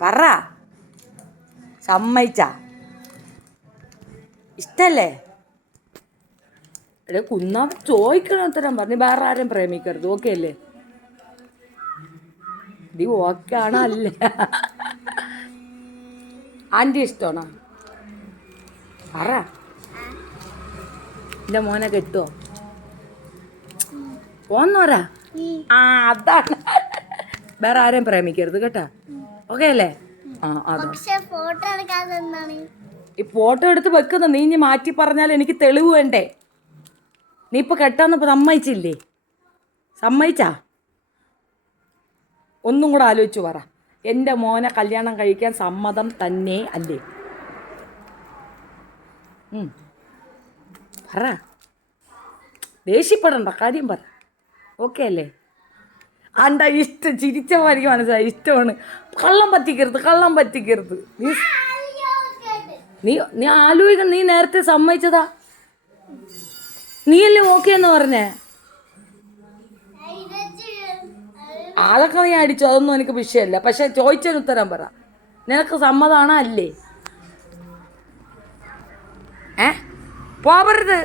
പറ. സമ്മതിച്ച ഇഷ്ടല്ലേ? എടേ കുന്നാ ചോദിക്കണം ഉത്തരം പറഞ്ഞ് വേറെ ആരും പ്രേമിക്കരുത്. ഓക്കെ അല്ലേ? ഇത് ഓക്കെ ആണോ അല്ലേ? ആൻറ്റി ഇഷ്ടമാണോ? പറ. എൻ്റെ മോനെ കെട്ടുമോ? പോന്നോരാ. ആ അതാണ്. വേറെ ആരെയും പ്രേമിക്കരുത് കേട്ടാ. ഓക്കെ അല്ലേ? ആ അതെ. ഈ ഫോട്ടോ എടുത്ത് വെക്കുന്ന നീ ഇനി മാറ്റി പറഞ്ഞാൽ എനിക്ക് തെളിവ് വേണ്ടേ? നീ ഇപ്പൊ കെട്ടാന്ന് സമ്മതിച്ചില്ലേ? സമ്മതിച്ചാ? ഒന്നും കൂടെ ആലോചിച്ചു പറ. എൻ്റെ മോനെ കല്യാണം കഴിക്കാൻ സമ്മതം തന്നെ അല്ലേ? പറ. ദേഷ്യപ്പെടണ്ട, കാര്യം പറ. ഓക്കെ അല്ലേ? അണ്ട ഇഷ്ടം ചിരിച്ചപ്പോൾ എനിക്ക് മനസ്സിലായി ഇഷ്ടമാണ്. കള്ളം പറ്റിക്കരുത്. നീ ആലോചിക്കണം. നീ നേരത്തെ സമ്മതിച്ചതാ. നീയല്ലേ ഓക്കെ എന്ന് പറഞ്ഞേ? അതൊക്കെ നീ അടിച്ചു, അതൊന്നും എനിക്ക് വിഷയമല്ല. പക്ഷെ ചോദിച്ചതിന് ഉത്തരം പറ. നിനക്ക് സമ്മതമാണോ അല്ലേ? പോവരുത്.